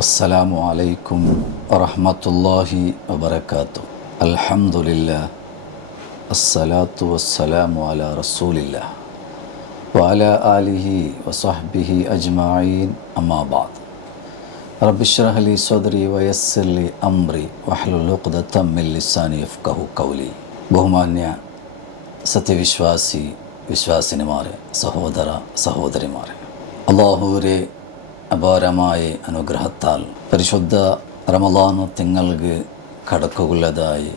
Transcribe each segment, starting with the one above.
അസ്സലാമു അലൈക്കും വറഹ്മത്തുള്ളാഹി വബറകാതുഹു. അൽഹംദുലില്ലാഹ് അസ്സലാത്തു വസ്സലാമു അലാ റസൂലില്ലാഹ് വഅലാ ആലിഹി വസഹ്ബിഹി അജ്മഈൻ. അമ്മാ ബഅദ്. റബ്ബി ഇശ്റഹ് ലി സദ്രി വയസ്സിർ ലി അംറി വഹ്ലുൽ ഉഖ്ദതം മിൻ ലിസാനി യഫ്ഖഹു ഖൗലി. ബഹുമാന്യ സത്യവിശ്വാസി വിശ്വാസിനിമാരെ, സഹോദര സഹോദരിമാരെ, അല്ലാഹുവിൻ്റെ അപാരമായ അനുഗ്രഹത്താൽ പരിശുദ്ധ റമളാൻ തിങ്ങൾക്ക് കടക്കുകയുള്ളതായി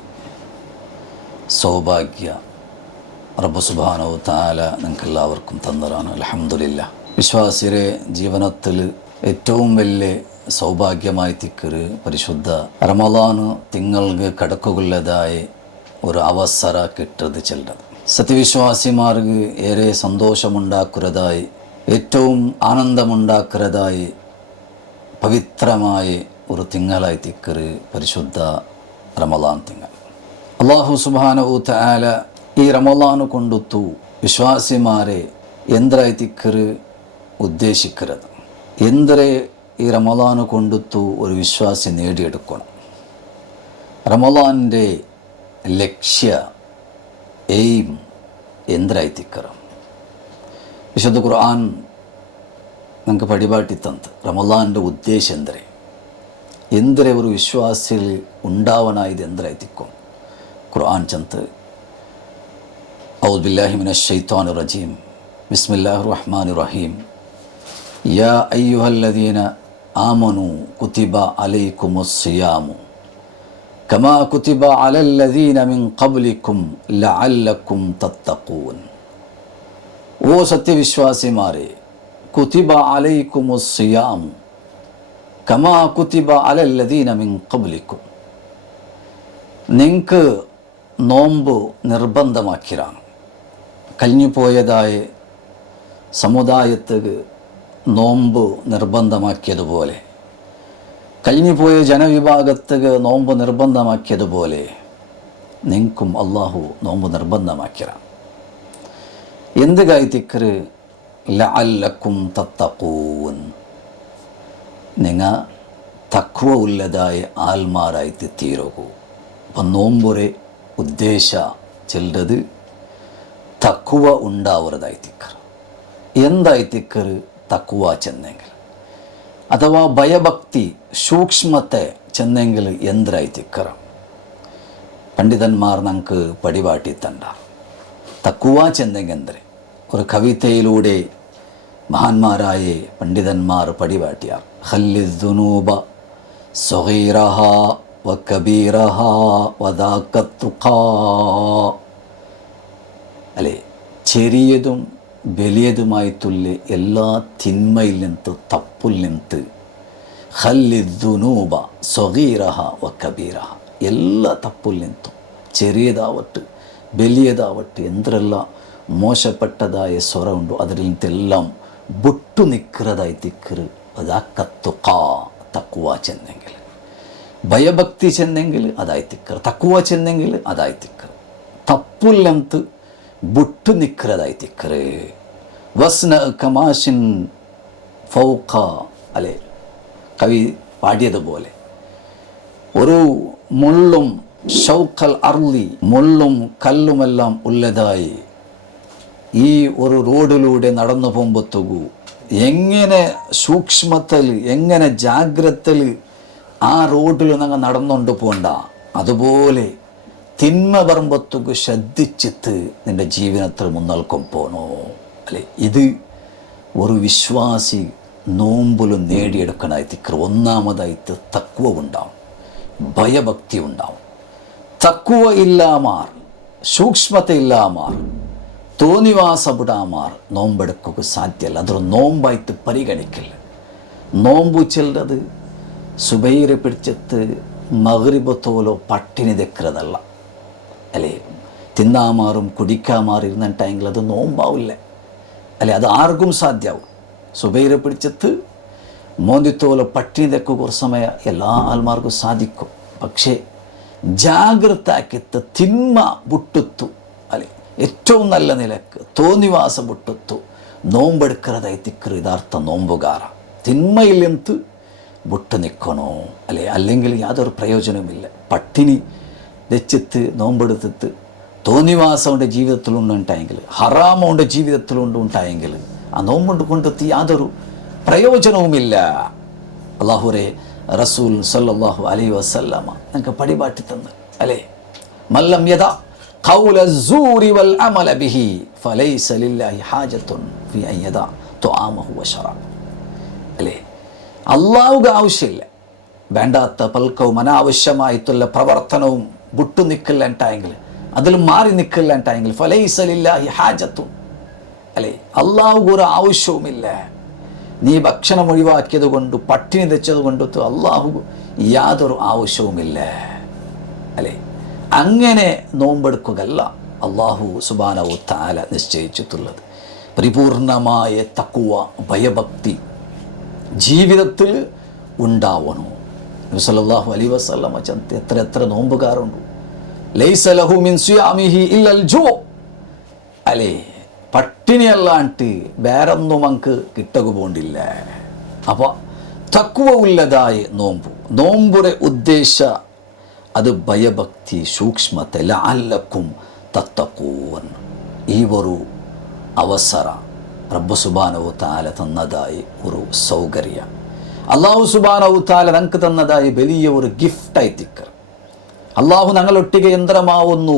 സൗഭാഗ്യ റബ്ബ് സുബ്ഹാനഹു തആല നിങ്ങൾക്കെല്ലാവർക്കും തന്നതാണ്. അൽഹംദുലില്ലാഹ്. വിശ്വാസിയുടെ ജീവനത്തിൽ ഏറ്റവും വലിയ സൗഭാഗ്യമായി തിക്കറ് പരിശുദ്ധ റമളാൻ തിങ്ങൾക്ക് കടക്കുകയുള്ളതായി ഒരു അവസര കിട്ടത് ചെല്ലത്. സത്യവിശ്വാസിമാർക്ക് ഏറെ സന്തോഷമുണ്ടാക്കുന്നതായി, ഏറ്റവും ആനന്ദമുണ്ടാക്കുന്നതായി പവിത്രമായ ഒരു തിങ്കളായി തിക്കറ് പരിശുദ്ധ റമളാൻ തിങ്കൾ. അല്ലാഹു സുബ്ഹാനഹു തആല ഈ റമളാൻ കൊണ്ടുത്തു വിശ്വാസിമാരെ എന്തായി തിക്കറ് ഉദ്ദേശിക്കുന്നത്, എന്തരെ ഈ റമളാൻ കൊണ്ടുത്തു ഒരു വിശ്വാസി നേടിയെടുക്കണം, റമളാൻ്റെ ലക്ഷ്യ എയിം എന്തരായി തിക്കറ്. വിശുദ്ധ ഖുർആൻ നമുക്ക് പടിപാട്ടി തന്നത് റമളാൻ്റെ ഉദ്ദേശം എന്തരെ ഒരു വിശ്വാസിയിൽ ഉണ്ടാവാനായത് എന്തരായിത്തിക്കും. ഖുർആൻ ചന്ത് ഔദു ബില്ലാഹി മിനശ് ശൈത്വാനിർ റജീം ബിസ്മില്ലാഹിർ റഹ്മാനിർ റഹീം യാ അയ്യുഹല്ലദീന ആമനൂ കുതിബ അലൈക്കുമുസ് സിയാമു കമാ കുതിബ അലല്ലദീന മിൻ ഖബ്ലിക്കും ലഅല്ലക്കും തത്തഖൂൻ. ഓ സത്യവിശ്വാസിമാരെ, കുതിബ അലൈക്കുമുസ് സിയാം കമാ കുതിബ അലല്ലദീന മിൻ ഖബ്ലിക്കും, നിങ്ങൾക്ക് നോമ്പ് നിർബന്ധമാക്കിയാണ്. കഴിഞ്ഞുപോയതായ സമുദായത്തിന് നോമ്പ് നിർബന്ധമാക്കിയതുപോലെ, കഴിഞ്ഞുപോയ ജനവിഭാഗത്തിന് നോമ്പ് നിർബന്ധമാക്കിയതുപോലെ നിങ്ങൾക്കും അള്ളാഹു നോമ്പ് നിർബന്ധമാക്കിയാണ്. എന്ത് കായിത്തിക്കറ് ലഅല്ലക്കും തത്തഖൂൻ, നിങ്ങൾ തഖ്വ ഉള്ളതായ ആൽമാരായിട്ട് തീരൂ. അപ്പം നോമ്പൊരു ഉദ്ദേശ ചെല്ലത് തഖ്വ ഉണ്ടാവുന്നതായി തിക്കറ്. എന്തായി തിക്കറ് തഖ്വ ചെന്നെങ്കിൽ, അഥവാ ഭയഭക്തി സൂക്ഷ്മത്തെ ചെന്നെങ്കിൽ എന്തായി തിക്കറ്. പണ്ഡിതന്മാർ നമുക്ക് പടിപാട്ടി തണ്ട തഖ്വ ചെന്നെങ്കിൽ എന്തരെ ഒരു കവിതയിലൂടെ മഹാന്മാരായ പണ്ഡിതന്മാർ പടിപാട്ടിയാർ. ഖല്ലിദ്ദുനൂബ സഗീറഹ വകബീറഹ വദാകത്തുഖാ. അല്ലേ, ചെറിയതും വലിയതുമായി തുല്യ എല്ലാ തിന്മയിൽ നിന്ന് തപ്പിൽ നിന്ന് ഖല്ലിദ്ദുനൂബ സഗീറഹ വകബീറഹ, എല്ലാ തപ്പിൽ നിന്നും ചെറിയതാവട്ടെ വലിയതാവട്ടെ എന്തെല്ലാം മോശപ്പെട്ടതായ സ്വരമുണ്ടോ അതിൽ നിന്നെല്ലാം ബുട്ടു നിൽക്കുന്നതായി തിക്കറ്. അതാക്കത്തുഖാ, തഖ്വ ചെന്നെങ്കിൽ. ഭയഭക്തി ചെന്നെങ്കിൽ അതായി തിക്കറ്, തഖ്വ ചെന്നെങ്കിൽ അതായി തിക്കറ്. തപ്പുല്ലംത്ത് ബുട്ടു നിൽക്കുന്നതായി തിക്കറ്. വസ്ന കമാഷിൻ ഫൗഖ, അല്ലെ, കവി പാടിയതുപോലെ ഒരു മുള്ളും ഷൗഖൽ അർളി, മുള്ളും കല്ലുമെല്ലാം ഉള്ളതായി ഈ ഒരു റോഡിലൂടെ നടന്നു പോകുമ്പോഴത്തേക്കു എങ്ങനെ സൂക്ഷ്മത്തിൽ, എങ്ങനെ ജാഗ്രതയിൽ ആ റോഡിൽ നിങ്ങൾ നടന്നുകൊണ്ട് പോകണ്ട. അതുപോലെ തിന്മ പറയുമ്പോഴത്തേക്ക് ശ്രദ്ധിച്ചിട്ട് നിൻ്റെ ജീവിതത്തിൽ മുന്നൽക്കും പോകണോ. അല്ലെ, ഇത് ഒരു വിശ്വാസി നോമ്പിൽ നേടിയെടുക്കാനായി തിക്കറ്. ഒന്നാമതായിട്ട് തഖ്വ ഉണ്ടാവും, ഭയഭക്തി ഉണ്ടാവും. തഖ്വ ഇല്ലാമാർ, സൂക്ഷ്മത ഇല്ലാമാർ, തോന്നിവാസപ്പെടാമാർ നോമ്പെടുക്കുക സാധ്യമല്ല. അതൊരു നോമ്പായിട്ട് പരിഗണിക്കില്ല. നോമ്പ് ചെല്ലത് സുബൈരെ പിടിച്ചിട്ട് മഗ്രിബത്തോലോ പട്ടിണി തെക്കുന്നതല്ല. അല്ലേ, തിന്നാമാറും കുടിക്കാമാറും ഇരുന്നിട്ടെങ്കിൽ അത് നോമ്പാവില്ല. അല്ലെ, അത് ആർക്കും സാധ്യമാവും. സുബൈരെ പിടിച്ചിട്ട് മോന്തിത്തോലോ പട്ടിണി തെക്കുക കുറച്ച് സമയം എല്ലാ ആൾമാർക്കും സാധിക്കും. പക്ഷേ ജാഗ്രത ആക്കിത്ത് തിന്മ ബുട്ടുത്തു, അല്ലെ, ഏറ്റവും നല്ല നിലക്ക് തോന്നിവാസം ബുട്ടുത്തു നോമ്പെടുക്കുന്നതായി തിക്കറ് യഥാർത്ഥ നോമ്പുകാര. തിന്മയിൽ നിന്ന് വിട്ടു നിൽക്കണോ അല്ലേ? അല്ലെങ്കിൽ യാതൊരു പ്രയോജനവുമില്ല. പട്ടിണി വെച്ചിട്ട് നോമ്പെടുത്തിട്ട് തോന്നിവാസം അവൻ്റെ ജീവിതത്തിലുണ്ടായെങ്കിൽ, ഹറാമ അവൻ്റെ ജീവിതത്തിലുണ്ടായെങ്കിൽ ആ നോമ്പുകൊണ്ട് കൊണ്ടെത്തി യാതൊരു പ്രയോജനവുമില്ല. അള്ളാഹുരെ റസൂൽ സല്ലല്ലാഹു അലൈഹി വസല്ലമ ഞങ്ങൾക്ക് പടിപാട്ടി തന്ന് അല്ലേ? മല്ലം യദാ ഖൗല സൂരി വൽ അമല ബിഹി ഫലൈസ ലില്ലാഹി ഹാജത്തുൻ ഫി അൻ യദാ തുആമഹു വശറാബ് അല്ലേ? അള്ളാഹുക്ക് ആവശ്യമില്ല വേണ്ടാത്ത പൽക്കവും അനാവശ്യമായിട്ടുള്ള പ്രവർത്തനവും വിട്ടു നിൽക്കില്ലാണ്ടായെങ്കിൽ, അതിൽ മാറി നിൽക്കില്ലാണ്ടായെങ്കിൽ ഫലൈസ ലില്ലാഹി ഹാജത്തുൻ അല്ലേ? അള്ളാഹുക്ക് ഒരു ആവശ്യവുമില്ല. നീ ഭക്ഷണം ഒഴിവാക്കിയത് കൊണ്ട്, പട്ടിണി തെച്ചത് കൊണ്ട് അള്ളാഹു യാതൊരു ആവശ്യവുമില്ല അല്ലേ? അങ്ങനെ നോമ്പെടുക്കുകയല്ല അള്ളാഹു സുബ്ഹാനഹു തആല നിശ്ചയിച്ചിട്ടുള്ളത്. പരിപൂർണമായ തഖ്വ, ഭയഭക്തി ജീവിതത്തിൽ ഉണ്ടാവണം. നബി സല്ലല്ലാഹു അലൈഹി വസല്ലം എത്ര നോമ്പുകാരുണ്ട്. ലൈസ ലഹു മിൻ സിയാമിഹി ഇല്ലൽ ജൂ അല്ലേ? പട്ടിണിയല്ലാണ്ട് വേറൊന്നും നമുക്ക് കിട്ടുക പോണ്ടില്ല. അപ്പോൾ തഖ്വ ഉള്ളതായ നോമ്പുടെ ഉദ്ദേശ അത് ഭയഭക്തി, സൂക്ഷ്മത്തെ, ലഅല്ലക്കും തത്തഖൂൻ. ഈ ഒരു അവസര റബ്ബ് സുബ്ഹാനഹു തആല തന്നതായി ഒരു സൗകര്യ, അള്ളാഹു സുബ്ഹാനഹു തആല നമുക്ക് തന്നതായി വലിയ ഒരു ഗിഫ്റ്റായി തിക്കർ. അള്ളാഹു ഞങ്ങളൊട്ടിಗೆ യന്ത്രമാവുന്നു,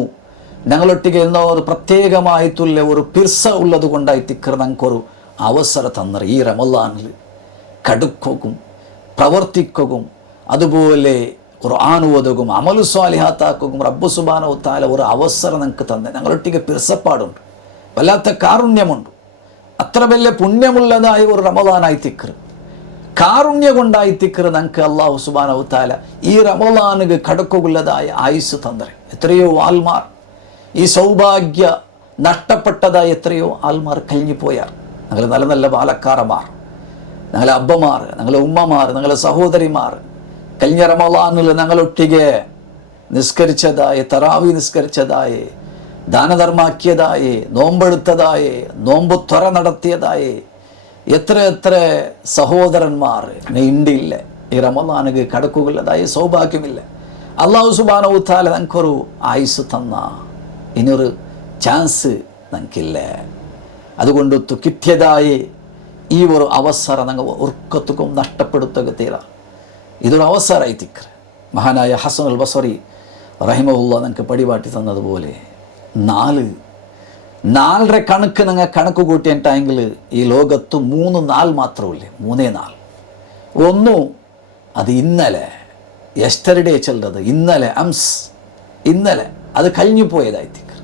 ഞങ്ങളൊട്ടിಗೆ എന്നോ ഒരു പ്രത്യേകമായിട്ടുള്ള ഒരു പിർസ ഉള്ളത് കൊണ്ടായി തിക്കർ ഞങ്ങൾക്കൊരു അവസര തന്നർ. ഈ റമളാനിൽ കടുക്കുകയും പ്രവർത്തിക്കുകയും അതുപോലെ ഖുർആൻ ഓതുകയും അമലു സ്വാലിഹാത്താക്കുകയും റബ്ബ് സുബ്ഹാനഹു തആല ഒരു അവസരം ഞങ്ങൾക്ക് തന്നെ. ഞങ്ങളൊട്ടിಗೆ പിർസപ്പാടുണ്ട്, വല്ലാത്ത കാരുണ്യമുണ്ട്. അത്ര വലിയ പുണ്യമുള്ളതായ ഒരു റമളാനായി തിക്കർ, കാരുണ്യ കൊണ്ടായി തിക്കർ ഞങ്ങൾക്ക് അള്ളാഹു സുബ്ഹാനഹു തആല ഈ റമളാനിಗೆ കടക്കുള്ളതായ ആയുസ് തന്നരെ. എത്രയോ ആൽമാർ ഈ സൗഭാഗ്യ നഷ്ടപ്പെട്ടതായ എത്രയോ ആൽമാർ കഴിഞ്ഞു പോയാർ. ഞങ്ങൾ നല്ല നല്ല ബാലക്കാരന്മാർ, ഞങ്ങളെ അബ്ബമാർ, ഞങ്ങളെ ഉമ്മമാർ, ഞങ്ങളെ സഹോദരിമാർ കഴിഞ്ഞ റമളാനിൽ ഞങ്ങളൊട്ടിಗೆ നിസ്കരിച്ചതായി, തറാവി നിസ്കരിച്ചതായി, ദാനധർമാക്കിയതായി, നോമ്പെടുത്തതായി, നോമ്പ് ത്വര നടത്തിയതായി എത്ര എത്ര സഹോദരന്മാർ ഇന്ത്യയില്ല. ഈ റമളാനിಗೆ കടക്കുള്ളതായ സൗഭാഗ്യമില്ല. അള്ളാഹു സുബ്ഹാനഹു തആല ഞങ്ങൾക്കൊരു ആയുസ് തന്ന ഇനിയൊരു ചാൻസ് ഞങ്ങൾക്കില്ല. അതുകൊണ്ട് കിട്ടിയതായി ഈ ഒരു അവസരം ഞങ്ങൾ ഒർക്കത്തുക്കും നഷ്ടപ്പെടുത്തുക തീരാ. ഇതൊരു അവസരമായി തിക്കർ. മഹാനായ ഹസൻ അൽ ബസറി റഹിമഹുല്ലാ ഞങ്ങൾക്ക് പടിപാട്ടി തന്നതുപോലെ 4 കണക്ക് നിങ്ങൾ കണക്ക് കൂട്ടിയിട്ടെങ്കിൽ ഈ ലോകത്ത് 3 നാൾ മാത്രമില്ലേ, 3 നാൾ. ഒന്ന് അത് ഇന്നലെ, യെസ്റ്റർഡേ ചെല്ലത് ഇന്നലെ, അംസ് ഇന്നലെ, അത് കഴിഞ്ഞു പോയതായി തിക്കർ.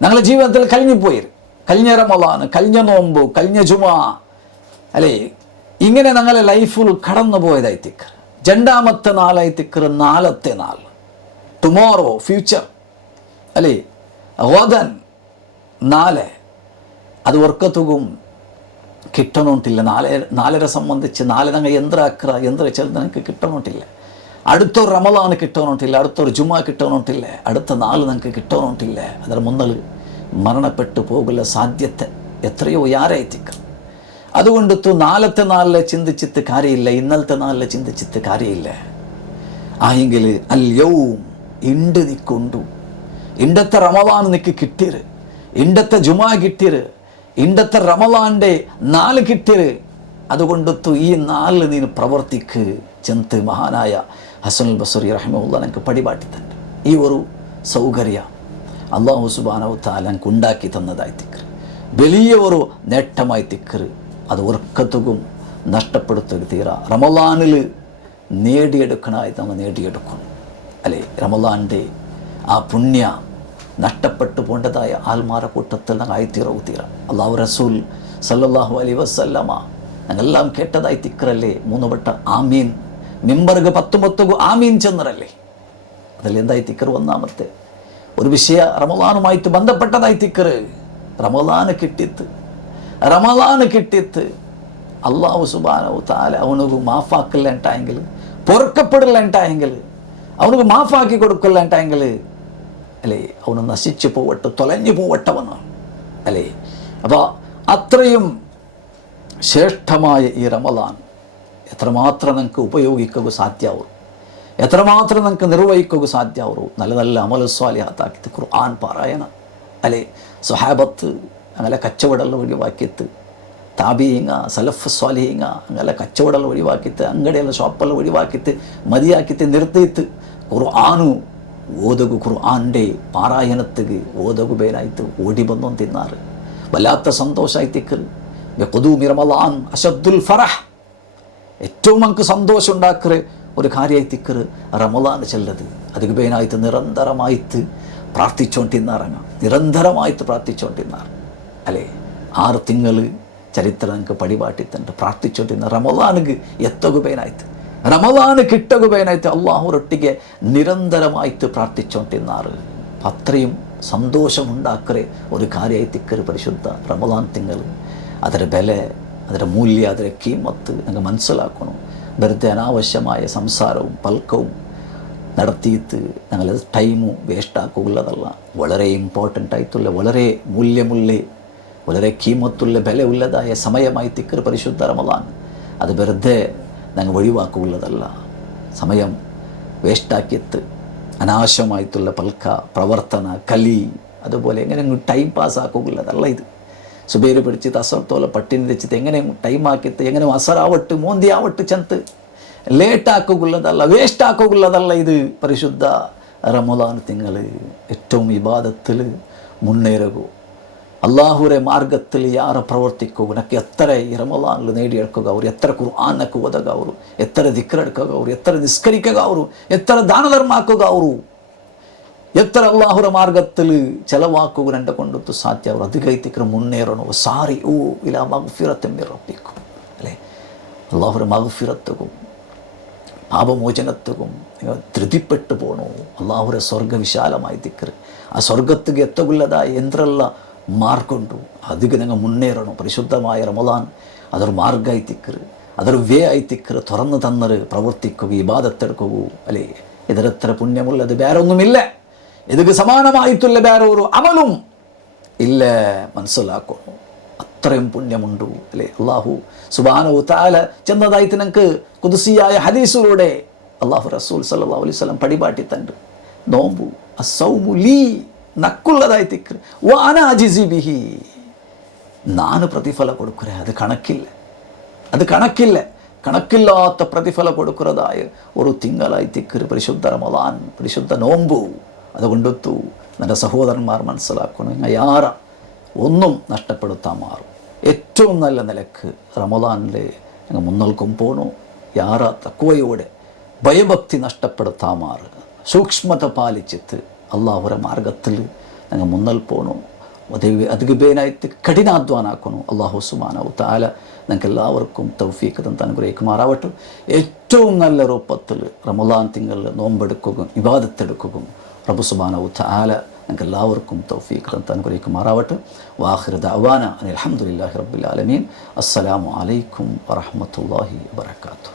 ഞങ്ങളുടെ ജീവിതത്തിൽ കഴിഞ്ഞു പോയി. കഴിഞ്ഞ റമളാൻ, കഴിഞ്ഞ നോമ്പ്, കഴിഞ്ഞ ജുമാ അല്ലേ, ഇങ്ങനെ ഞങ്ങളെ ലൈഫിൽ കടന്നു പോയതായി തിക്കർ. രണ്ടാമത്തെ നാളായി തിക്കർ നാളത്തെ നാൾ, ടുമോറോ, ഫ്യൂച്ചർ അല്ലേ, ഗദൻ നാളെ. അത് ഉറക്കത്തുകും കിട്ടണോട്ടില്ല. നാളെ സംബന്ധിച്ച് നാളെ ഞങ്ങൾ യന്ത്ര ചെറുത് ഞങ്ങൾക്ക് കിട്ടണോട്ടില്ല. അടുത്തൊരു റമളാൻ കിട്ടണോട്ടില്ല, അടുത്തൊരു ജുമാ കിട്ടണോട്ടില്ല, അടുത്ത നാൾ ഞങ്ങൾക്ക് കിട്ടണോട്ടില്ല. ಅದರ മുന്നൽ മരണപ്പെട്ടു പോകുന്ന സാധ്യത എത്രയോ യാരായി തിക്കർ. അതുകൊണ്ട് നാളത്തെ നാളിലെ ചിന്തിച്ചിട്ട് കാര്യമില്ല, ഇന്നലത്തെ നാളിലെ ചിന്തിച്ചിട്ട് കാര്യമില്ല. ആയെങ്കിൽ അല്യവും ഇണ്ട് നിക്കൊണ്ടു, ഇണ്ടത്തെ റമളാൻ നിക്ക് കിട്ടിയത്, ഇണ്ടത്തെ ജുമാ കിട്ടിയത്, ഇണ്ടത്തെ റമളാൻ്റെ നാല് കിട്ടിയത്. അതുകൊണ്ട് ഈ നാളിൽ നീ പ്രവർത്തിക്ക് ചെന്ന് മഹാനായ ഹസൻ അൽ ബസറി റഹിമഹുല്ലാ ഞങ്ങൾക്ക് പടിപാട്ടി തന്നെ. ഈ ഒരു സൗകര്യ അള്ളാഹു സുബ്ഹാനഹു തആല ഞങ്ങൾക്ക് ഉണ്ടാക്കി തന്നതായി തിക്കർ, വലിയ ഒരു നേട്ടമായി തിക്കർ. അത് ഉറക്കത്തുകും നഷ്ടപ്പെടുത്തുക തീരാ. റമളാനിൽ നേടിയെടുക്കണമായി നമ്മൾ നേടിയെടുക്കണം അല്ലേ? റമളാൻ്റെ ആ പുണ്യ നഷ്ടപ്പെട്ടു പോണ്ടതായ ആൽമാരെ കൂട്ടത്തിൽ ഞങ്ങൾ ആയിത്തീരവും തീരാ. അള്ളാഹു റസൂൽ സല്ലല്ലാഹു അലൈഹി വസല്ലമ ഞങ്ങളെല്ലാം കേട്ടതായി തിക്കറല്ലേ 3 വട്ട ആമീൻ, മിമ്പർക്ക് 10 ആമീൻ ചെന്നറല്ലേ. അതിൽ എന്തായി തിക്കർ? ഒന്നാമത്തെ ഒരു വിഷയ റമളാനുമായിട്ട് ബന്ധപ്പെട്ടതായി തിക്കർ. റമളാന് കിട്ടിത്ത് അള്ളാഹു സുബ്ഹാനഹു തആല അവനക്ക് മാഫാക്കില്ലാണ്ടായെങ്കിൽ, പൊറുക്കപ്പെടില്ലാണ്ടായെങ്കിൽ, അവനക്ക് മാഫാക്കി കൊടുക്കില്ലാണ്ടായെങ്കിൽ അല്ലേ, അവന് നശിച്ചു പോവട്ടെ, തൊലഞ്ഞു പോവട്ടവന് അല്ലേ. അപ്പോൾ അത്രയും ശ്രേഷ്ഠമായ ഈ റമളാൻ എത്രമാത്രം നിങ്ങൾക്ക് ഉപയോഗിക്കുക സാധ്യമാവും, എത്രമാത്രം നിങ്ങൾക്ക് നിർവഹിക്കുക സാധ്യമാവും. നല്ല നല്ല അമല സ്വാലിഹാത്താക്കിയിട്ട് ഖുർആൻ പാരായണ അല്ലേ, സ്വഹാബത്ത് അങ്ങനെ കച്ചവടമെല്ലാം ഒഴിവാക്കിയിട്ട്, താബീങ്ങ സലഫ് സ്വാലിഹീങ്ങ അങ്ങനെ കച്ചവടമെല്ലാം ഒഴിവാക്കിയിട്ട്, അങ്ങടെയുള്ള ഷോപ്പെല്ലാം ഒഴിവാക്കിയിട്ട് മതിയാക്കിയിട്ട് നിർത്തിയിട്ട് ഖുർആനു ഓതകു, ഖുർആൻ്റെ പാരായണത്തുക്ക് ഓതകു പേനായിട്ട് ഓടി വന്നും തിന്നാറ്. വല്ലാത്ത സന്തോഷമായിത്തിക്കൽ ബഖുദൂമി റമളാൻ അശദ്ദുൽ ഫറഹ്, ഏറ്റവും നമുക്ക് സന്തോഷം ഉണ്ടാക്കറ് ഒരു കാര്യമായിത്തിക്കറ് റമളാൻ ചെല്ലത്. അതിക്ക് പേനായിട്ട് നിരന്തരമായിട്ട് പ്രാർത്ഥിച്ചുകൊണ്ടിരുന്നാറങ്ങ, നിരന്തരമായിട്ട് പ്രാർത്ഥിച്ചുകൊണ്ടിരുന്നാറ് അല്ലേ. 6 തിങ്കൾ ചരിത്രം നമുക്ക് പടിപാട്ടിത്തണ്ട് പ്രാർത്ഥിച്ചുകൊണ്ടിരുന്ന റമളാനുക്ക് എത്തകുപേനായിട്ട്, റമളാന് കിട്ടകുപേനായിട്ട് അള്ളാഹുരൊട്ടിಗೆ നിരന്തരമായിട്ട് പ്രാർത്ഥിച്ചുകൊണ്ടിരുന്നാറ്. അത്രയും സന്തോഷമുണ്ടാക്കറെ ഒരു കാര്യമായിത്തിക്കറ് പരിശുദ്ധ റമളാൻ തിങ്കൾ. ಅದರ ಬೆಲೆ, ಅದರ മൂല്യ, ಅದರ കീമത്ത് ഞങ്ങൾ മനസ്സിലാക്കണം. വെറുതെ അനാവശ്യമായ സംസാരവും പൽക്കവും നടത്തിയിട്ട് ഞങ്ങൾ ടൈമു വേസ്റ്റാക്കുള്ളതല്ല. വളരെ ഇമ്പോർട്ടൻ്റ് ആയിട്ടുള്ള, വളരെ മൂല്യമുള്ള, വളരെ കീമത്തുള്ള, ബല ഉള്ളതായ സമയമായി തിക്കറ് പരിശുദ്ധ റമളാൻ. അത് വെറുതെ ഞങ്ങൾ ഒഴിവാക്കുള്ളതല്ല. സമയം വേസ്റ്റാക്കിയിട്ട് അനാവശ്യമായിട്ടുള്ള പൽക്ക പ്രവർത്തന കലി അതുപോലെ എങ്ങനെ ടൈം പാസ്സാക്കുള്ളതല്ല ഇത്. സുബൈർ പിടിച്ചിട്ട് അസർത്തോലെ പട്ടിണി വെച്ചിട്ട് എങ്ങനെ ടൈമാക്കിയിട്ട് എങ്ങനെ അസറാവട്ട് മോന്തിയാവട്ട് ചെന്ത് ലേറ്റാക്കുള്ളതല്ല, വേസ്റ്റാക്കുള്ളതല്ല ഇത് പരിശുദ്ധ റമളാൻ തിങ്കൾ. ഏറ്റവും ഇബാദത്തിൽ മുന്നേറുകൂ, അള്ളാഹുരെ മാർഗത്തിൽ ಯಾರು ಪ್ರವರ್ತಿക്കുക ನಕ್ಕೆ ಎತ್ತರ ಈ ರಮಲಾನ್ಲು നേടിയെടുക്കുക ಅವರು, ಎತ್ತರ ഖുർആനಕ್ಕೆ ಓದಗ ಅವರು, ಎತ್ತರ ದಿಕ್ರ್ എടുക്കുക ಅವರು, ಎತ್ತರ ನಿಸ್ಕರಿക്കുക ಅವರು, ಎತ್ತರ ದಾನಧರ್ಮ ಹಾಕುക ಅವರು, ಎತ್ತರ ಅಲ್ಲಾಹುರ ಮಾರ್ಗത്തിൽ ചെലവാക്കുക രണ്ട കൊണ്ടൊത്ത് സാധ്യ ಅವರು. അധികൈത്തിക്കർ മുന്നേറണം. സാരി ഓ ഇലാ മഗ്ഫിറത്തും മിർ റബ്ബിക്കും അല്ലേ, അള്ളാഹുര മഗ്ഫിറത്തും പാപമോചനത്തും ധൃതിപ്പെട്ടു പോകണോ. അള്ളാഹുര സ്വർഗ വിശാലമായി തിക്കർ, ആ സ്വർഗത്തുക്ക് എത്തകുള്ളതായ എന്തെല്ല മാർഗുണ്ടു, അതിಗೆ ഞങ്ങൾ മുന്നേറണം. പരിശുദ്ധമായ റമളാൻ അതൊരു മാർഗമായി തിക്കറ്, അതൊരു വേ ആയി തിക്കറ്. തുറന്നു തന്നറ് പ്രവർത്തിക്കുക, ഇബാദത്തെടുക്കുക അല്ലേ. ഇതിലെത്ര പുണ്യമുള്ളത് വേറെ ഒന്നുമില്ല, ഇതിക്ക് സമാനമായിട്ടുള്ള വേറെ ഒരു അമലും ഇല്ല. മനസ്സിലാക്കുന്നു അത്രയും പുണ്യമുണ്ടു അല്ലേ. അള്ളാഹു സുബ്ഹാനഹു തആല ചെന്നതായിട്ട് ഞങ്ങൾക്ക് ഖുദ്സിയായ ഹദീസിലൂടെ അള്ളാഹു റസൂൽ സല്ലല്ലാഹു അലൈഹി വസല്ലം പടിപാട്ടിത്തണ്ട്. നോമ്പു അസ്സൗമു ലീ നക്കുള്ളതായി തിക്കറ് വാന അജിസി ബിഹി, ನಾನು ಪ್ರತಿಫಲ ಕೊಡುಕರೆ. ಅದು ಕಣಕ್ಕಿಲ್ಲ, ಅದು ಕಣಕ್ಕಿಲ್ಲ, കണക്കില്ലാത്ത പ്രതിഫല കൊടുക്കുന്നതായ ഒരു തിങ്കളായി തിക്കറ് പരിശുദ്ധ റമളാൻ, പരിശുദ്ധ നോമ്പു. അതുകൊണ്ടൊത്തു എൻ്റെ സഹോദരന്മാർ മനസ്സിലാക്കണം, യാറ ഒന്നും നഷ്ടപ്പെടുത്താൻ മാറും. ഏറ്റവും നല്ല നിലക്ക് റമളാനിലെ ഞങ്ങൾ മുന്നൽക്കും പോണു. യാറ തക്വയോടെ ഭയഭക്തി നഷ്ടപ്പെടുത്താൻ മാറുക, സൂക്ഷ്മത പാലിച്ചിട്ട് അള്ളാഹുര മാർഗത്തിൽ ഞങ്ങൾ മുന്നൽ പോണു. അതിಗೆ ಬೇನಾಯ್ತು ಕಠಿಣಾಧ್ವಾನ ಹಾಕೋನು. അള്ളാഹു സുബ്ഹാനഹു തആല ഞങ്ങൾക്ക് എല്ലാവർക്കും തൗഫീഖ് തന്ന് അനുഗ്രഹിക്കുമാറാവട്ടെ. ഏറ്റവും നല്ല രൂപത്തിൽ റമളാൻ തിങ്കളിൽ നോമ്പെടുക്കുകയും ഇബാദത്തെടുക്കുകയും റബ്ബ് സുബ്ഹാനഹു തആല ഞങ്ങൾക്ക് എല്ലാവർക്കും തൗഫീഖ് തന്ന് അനുഗ്രഹിക്കുമാറാവട്ടെ. വാഖിറു ദഅവാന അൽഹംദുലില്ലാഹി റബ്ബിൽ ആലമീൻ. അസ്സലാമു അലൈക്കും വറഹ്മത്തുള്ളാഹി വബറകാതുഹു.